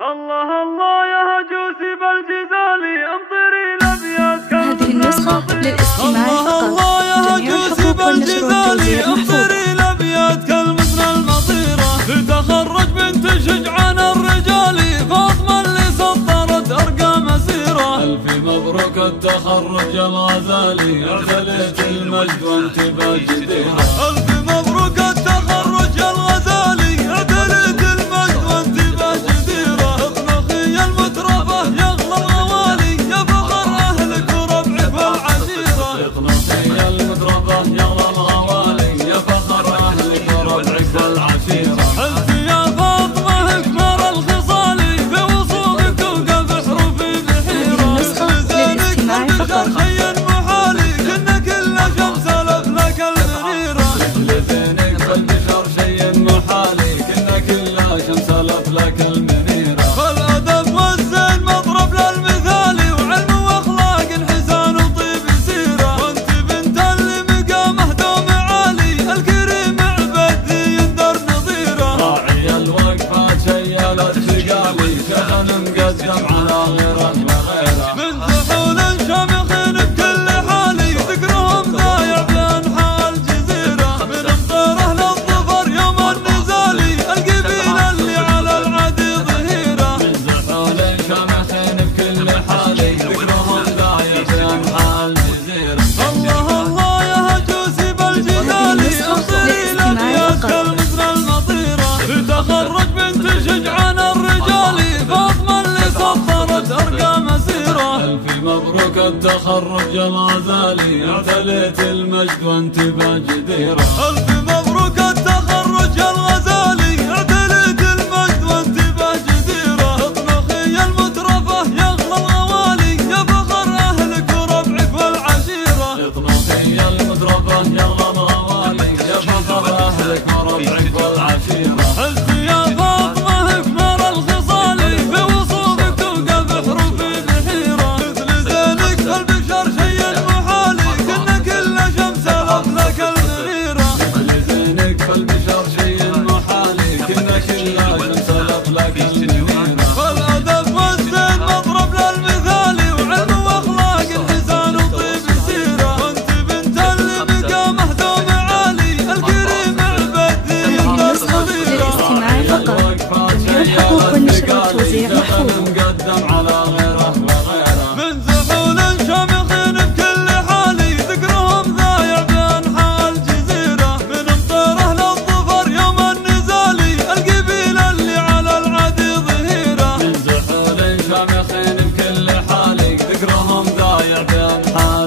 الله الله يا هجوسي بالجزالي امطري الابيات. هذه النسخة للاستماع فقط. جميع الحقوق والنشر والتوزيع محفوظة. الابيات كالمثل المطيرة لتخرج بنت شجعان الرجالي فاطمة اللي سطرت ارقى مسيرة. الف مبروك التخرج يا الغزالي اعتليت المجد وانت باجديرة. الف مبروك التخرج يا الغزالي اعتليت المجد وانت باجديرة. اطلقي المترفة يا اغلى الغوالي يا فخر اهلك وربعك والعشيرة. اطلقي المترفة يا اغلى الغوالي يا فخر اهلك وربعك والعشيرة. انت يا فاطمة اكبر الخصال في وصولك وقف حروفي بحيرة. للاستماع فقط. شيء محالي كنا كل شمس لك المنيرة. لزينك بالبشر شيء محالي كنا كل شمس لك المنيرة. فالادب والزين مضرب للمثالي وعلم واخلاق حسان وطيب سيرة. وانت بنت اللي مقامه دوم عالي الكريم عبدي يندر نظيرة. راعي الوقفات شيالت شقالي شغل مقدم على غيره وغيره. من سحول شامخين بكل حالي ذكرهم ضايع بانحاء الجزيرة. من امطاره للظفر يوم النزالي القبيلة اللي على العدي ظهيرة. من سحول شامخين بكل حالي ذكرهم ضايع بانحاء الجزيرة. الله الله يا هجوسي بالجزالي امطري الابيات كالمثل المطيرة لتخرج بنت شجعان الرجالي فاطمة اللي سطرت ارقى مسيرة. الف مبروك التخرج يا الغزالي اعتليت المجد وانت باجديرة. الف مبروك التخرج يا الغزالي اعتليت المجد وانت باجديرة. اطلقي المترفة يا اغلى الغوالي يا فخر اهلك وربعك والعشيرة. اطلقي المترفة يا اغلى الغوالي يا فخر اهلك وربعك والعشيرة. انت يا فاطمة اكبر الخصال في وصولك وقف حروفي بحيرة. مثل زينك البشر شيء محالي كنا كل شمس لك المنيرة. مثل زينك البشر شيء محالي كنا كل شمس لك المنيرة. فالادب والزين مضرب للمثالي وعلم واخلاق حسان وطيب سيرة. وانت بنت اللي مقامه دوم عالي الكريم عبدي يندر نظيرة. للاستماع فقط. جميع الحقوق والنشر والتوزيع محفوظة. مقدم على غيره وغيره. من سحول شامخين بكل حالي ذكرهم ضايع بانحاء الجزيرة. من امطاره للظفر يوم النزالي القبيلة اللي على العدي ظهيرة. من سحول شامخين بكل حالي ذكرهم ضايع بانحاء